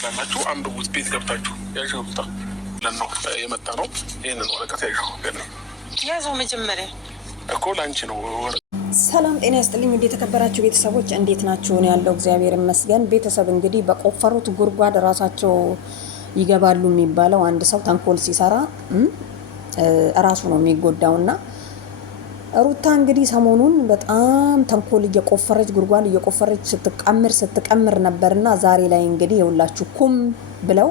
ትችላላችሁ። አንብቡት። ቤት ገብታችሁ ያዥሩታ ለነው የመጣ ነው። ይህንን ወረቀት ያዥው ግን ያዘው መጀመሪያ እኮ ላንቺ ነው። ሰላም ጤና ይስጥልኝ። እንዴት የተከበራችሁ ቤተሰቦች እንዴት ናችሁ? እኔ ያለው እግዚአብሔር ይመስገን። ቤተሰብ እንግዲህ በቆፈሩት ጉድጓድ ራሳቸው ይገባሉ የሚባለው አንድ ሰው ተንኮል ሲሰራ እራሱ ነው የሚጎዳውና ሩታ እንግዲህ ሰሞኑን በጣም ተንኮል እየቆፈረች ጉድጓድ እየቆፈረች ስትቀምር ነበርና ዛሬ ላይ እንግዲህ የሁላችሁ ኩም ብለው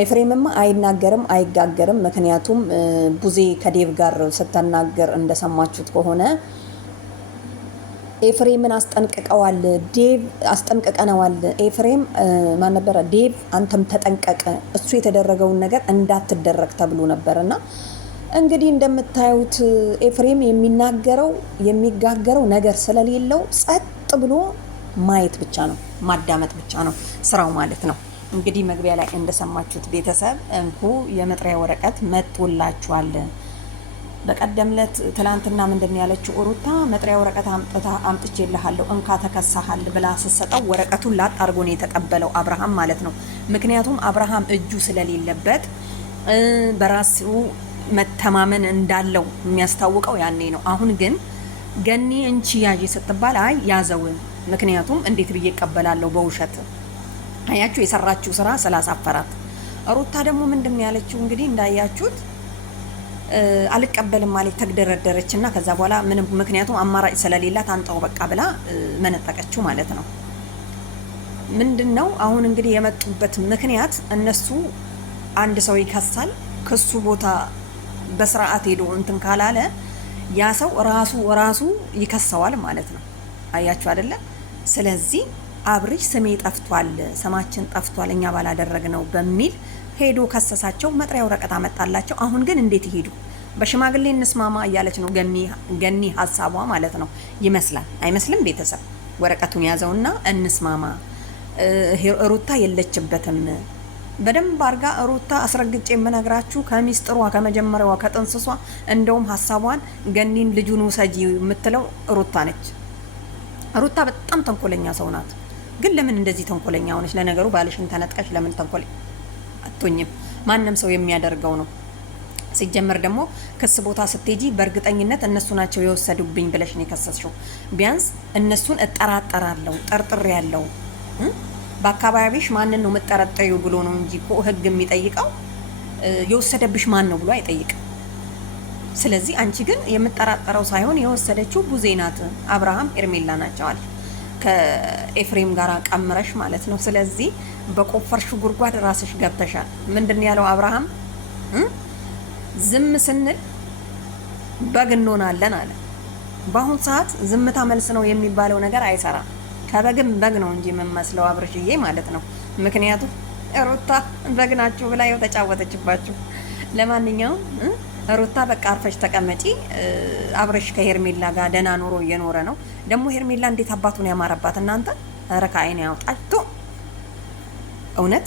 ኤፍሬምማ አይናገርም አይጋገርም። ምክንያቱም ቡዜ ከዴቭ ጋር ስተናገር እንደሰማችሁት ከሆነ ኤፍሬምን አስጠንቅቀዋል። ዴቭ አስጠንቅቀነዋል። ኤፍሬም ማን ነበረ? ዴቭ አንተም ተጠንቀቀ፣ እሱ የተደረገውን ነገር እንዳትደረግ ተብሎ ነበርና እንግዲህ እንደምታዩት ኤፍሬም የሚናገረው የሚጋገረው ነገር ስለሌለው ጸጥ ብሎ ማየት ብቻ ነው፣ ማዳመጥ ብቻ ነው ስራው ማለት ነው። እንግዲህ መግቢያ ላይ እንደሰማችሁት ቤተሰብ እንኩ የመጥሪያ ወረቀት መጥቶላችኋል። በቀደምለት ትላንትና ምንድን ያለችው ሩታ መጥሪያ ወረቀት አምጥቼልሃለሁ እንካ ተከሳሃል ብላ ስትሰጠው ወረቀቱን ላጥ አድርጎ ነው የተቀበለው አብርሃም ማለት ነው። ምክንያቱም አብርሃም እጁ ስለሌለበት በራሱ መተማመን እንዳለው የሚያስታውቀው ያኔ ነው። አሁን ግን ገኒ እንቺ ያዢ ስትባል አይ ያዘው፣ ምክንያቱም እንዴት ብዬ እቀበላለሁ በውሸት። አያችሁ የሰራችው ስራ ስላሳፈራት። ሩታ ደግሞ ምንድን ያለችው እንግዲህ እንዳያችሁት አልቀበልም ማለት ተግደረደረችና ከዛ በኋላ ምንም ምክንያቱም አማራጭ ስለሌላት አንጣው በቃ ብላ መነጠቀችው ማለት ነው። ምንድነው አሁን እንግዲህ የመጡበት ምክንያት እነሱ አንድ ሰው ይከሳል፣ ክሱ ቦታ በስርዓት ሄዶ እንትን ካላለ ያ ሰው ራሱ ይከሰዋል ማለት ነው። አያችሁ አይደለ? ስለዚህ አብርሽ ስሜ ጠፍቷል፣ ስማችን ጠፍቷል እኛ ባላደረግነው በሚል ሄዶ ከሰሳቸው። መጥሪያ ወረቀት አመጣላቸው። አሁን ግን እንዴት ይሄዱ? በሽማግሌ እንስማማ እያለች ነው ገኒ ሀሳቧ ማለት ነው። ይመስላል አይመስልም? ቤተሰብ ወረቀቱን ያዘውና እንስማማ፣ ሩታ የለችበትም። በደንብ አርጋ ሩታ አስረግጬ የምነግራችሁ ከሚስጥሯ ከመጀመሪያዋ ከጥንስሷ እንደውም ሀሳቧን ገኒን ልጁን ውሰጂ የምትለው ሩታ ነች። ሩታ በጣም ተንኮለኛ ሰው ናት። ግን ለምን እንደዚህ ተንኮለኛ ሆነች? ለነገሩ ባልሽን ተነጥቀሽ ለምን ተንኮለኛ አትሆኝም? ማንም ሰው የሚያደርገው ነው። ሲጀመር ደግሞ ክስ ቦታ ስትሄጂ በእርግጠኝነት እነሱ ናቸው የወሰዱብኝ ብለሽ ነው የከሰስሽው። ቢያንስ እነሱን እጠራጠራለሁ ጠርጥሬያለሁ በአካባቢሽ ማንን ነው የምጠረጠሪው ብሎ ነው እንጂ እኮ ህግ የሚጠይቀው የወሰደብሽ ማን ነው ብሎ አይጠይቅም። ስለዚህ አንቺ ግን የምጠራጠረው ሳይሆን የወሰደችው ቡዜ ናት፣ አብርሃም ኤርሜላ ናቸው አለ ከኤፍሬም ጋር ቀምረሽ ማለት ነው። ስለዚህ በቆፈርሽ ጉድጓድ ራስሽ ገብተሻል። ምንድን ያለው አብርሃም? ዝም ስንል በግ እንሆናለን አለ። በአሁን ሰዓት ዝምታ መልስ ነው የሚባለው ነገር አይሰራም። ከበግም በግ ነው እንጂ የምመስለው አብርሽዬ ማለት ነው። ምክንያቱም ሩታ በግ ናችሁ ብላ ያው ተጫወተችባችሁ። ለማንኛውም ሩታ በቃ አርፈሽ ተቀመጪ። አብርሽ ከሄርሜላ ጋር ደህና ኑሮ እየኖረ ነው። ደግሞ ሄርሜላ እንዴት አባቱን ያማረባት እናንተ! ኧረ ከዓይን ያውጣችሁ። እውነት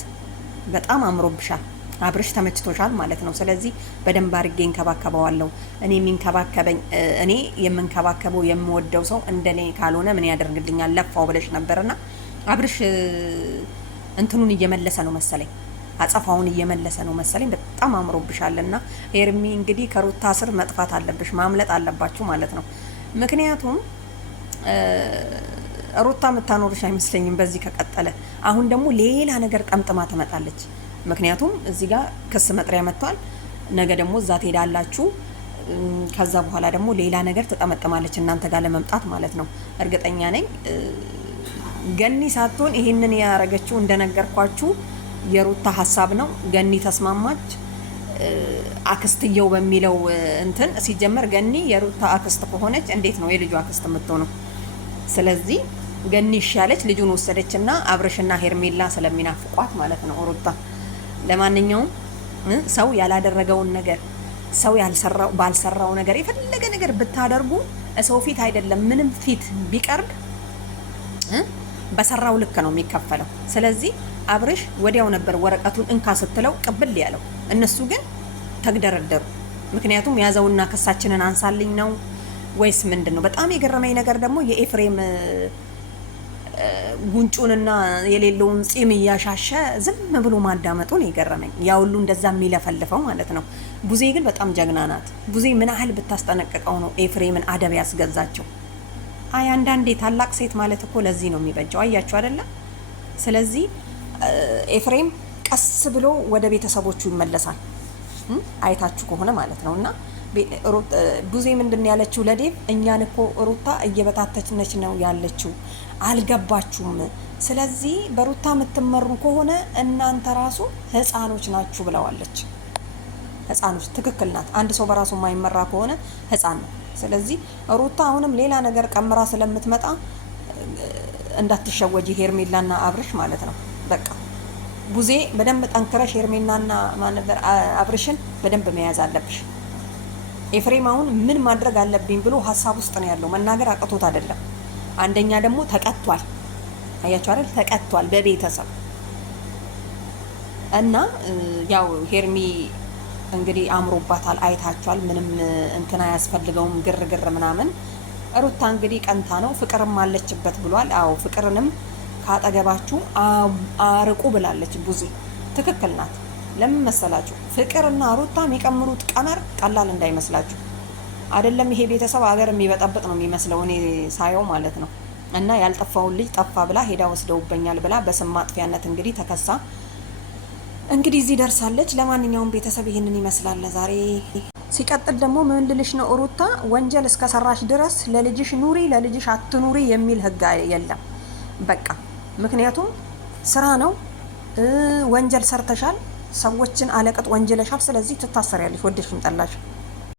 በጣም አምሮብሻል። አብርሽ ተመችቶሻል ማለት ነው። ስለዚህ በደንብ አድርጌ እንከባከበዋለሁ። እኔ የምንከባከበው የምወደው ሰው እንደኔ ካልሆነ ምን ያደርግልኛል? ለፋው ብለሽ ነበርና አብርሽ እንትኑን እየመለሰ ነው መሰለኝ፣ አጸፋውን እየመለሰ ነው መሰለኝ። በጣም አምሮብሻልና ሄርሚ እንግዲህ ከሩታ ስር መጥፋት አለብሽ፣ ማምለጥ አለባችሁ ማለት ነው። ምክንያቱም ሩታ የምታኖርሽ አይመስለኝም በዚህ ከቀጠለ። አሁን ደግሞ ሌላ ነገር ጠምጥማ ትመጣለች። ምክንያቱም እዚህ ጋር ክስ መጥሪያ መጥቷል። ነገ ደግሞ እዛ ትሄዳላችሁ። ከዛ በኋላ ደግሞ ሌላ ነገር ትጠመጥማለች እናንተ ጋር ለመምጣት ማለት ነው። እርግጠኛ ነኝ ገኒ ሳትሆን ይሄንን ያረገችው እንደነገርኳችሁ የሩታ ሀሳብ ነው። ገኒ ተስማማች። አክስትየው በሚለው እንትን ሲጀመር ገኒ የሩታ አክስት ከሆነች እንዴት ነው የልጁ አክስት የምትሆነው? ስለዚህ ገኒ ይሻለች፣ ልጁን ወሰደችና አብርሽና ሄርሜላ ስለሚናፍቋት ማለት ነው ሩታ። ለማንኛውም ሰው ያላደረገውን ነገር ሰው ባልሰራው ነገር የፈለገ ነገር ብታደርጉ ሰው ፊት አይደለም ምንም ፊት ቢቀርብ በሰራው ልክ ነው የሚከፈለው። ስለዚህ አብርሽ ወዲያው ነበር ወረቀቱን እንካ ስትለው ቅብል ያለው። እነሱ ግን ተግደረደሩ። ምክንያቱም ያዘውና ክሳችንን አንሳልኝ ነው ወይስ ምንድነው? በጣም የገረመኝ ነገር ደግሞ የኤፍሬም ጉንጩንና የሌለውን ጺም እያሻሸ ዝም ብሎ ማዳመጡን የገረመኝ ያ ሁሉ እንደዛ የሚለፈልፈው ማለት ነው። ቡዜ ግን በጣም ጀግና ናት። ቡዜ ምን ያህል ብታስጠነቅቀው ነው ኤፍሬምን አደብ ያስገዛቸው? አይ አንዳንዴ ታላቅ ሴት ማለት እኮ ለዚህ ነው የሚበጀው። አያችሁ አይደለ? ስለዚህ ኤፍሬም ቀስ ብሎ ወደ ቤተሰቦቹ ይመለሳል። አይታችሁ ከሆነ ማለት ነው። እና ቡዜ ምንድን ያለችው ለዴቭ፣ እኛን እኮ ሩታ እየበታተችነች ነው ያለችው፣ አልገባችሁም። ስለዚህ በሩታ የምትመሩ ከሆነ እናንተ ራሱ ህፃኖች ናችሁ ብለዋለች። ህፃኖች፣ ትክክል ናት። አንድ ሰው በራሱ የማይመራ ከሆነ ህፃን ነው። ስለዚህ ሩታ አሁንም ሌላ ነገር ቀምራ ስለምትመጣ እንዳትሸወጂ ሄርሜላና አብርሽ ማለት ነው። በቃ ቡዜ በደንብ ጠንክረሽ ሄርሜላና ማነበር አብርሽን በደንብ መያዝ አለብሽ። ኤፍሬም አሁን ምን ማድረግ አለብኝ ብሎ ሀሳብ ውስጥ ነው ያለው። መናገር አቅቶት አይደለም። አንደኛ ደግሞ ተቀጥቷል። አያችሁ አይደል? ተቀጥቷል በቤተሰብ እና ያው ሄርሚ እንግዲህ አምሮባታል፣ አይታችኋል። ምንም እንትን አያስፈልገውም ግርግር ምናምን። ሩታ እንግዲህ ቀንታ ነው፣ ፍቅርም አለችበት ብሏል። አዎ ፍቅርንም ካጠገባችሁ አርቁ ብላለች ቡዜ። ትክክል ናት። ለምን መሰላችሁ? ፍቅርና ሩታ የሚቀምሩት ቀመር ቀላል እንዳይመስላችሁ። አይደለም ይሄ ቤተሰብ ሀገር የሚበጠብጥ ነው የሚመስለው እኔ ሳየው ማለት ነው። እና ያልጠፋውን ልጅ ጠፋ ብላ ሄዳ ወስደውበኛል ብላ በስም ማጥፊያነት እንግዲህ ተከሳ እንግዲህ እዚህ ደርሳለች። ለማንኛውም ቤተሰብ ይህንን ይመስላል ዛሬ። ሲቀጥል ደግሞ ምን ልልሽ ነው ሩታ፣ ወንጀል እስከሰራሽ ድረስ ለልጅሽ ኑሪ ለልጅሽ አትኑሪ የሚል ህግ የለም። በቃ ምክንያቱም ስራ ነው። ወንጀል ሰርተሻል፣ ሰዎችን አለቅጥ ወንጀለሻል። ስለዚህ ትታሰሪያለሽ፣ ወደሽም ጠላሽ።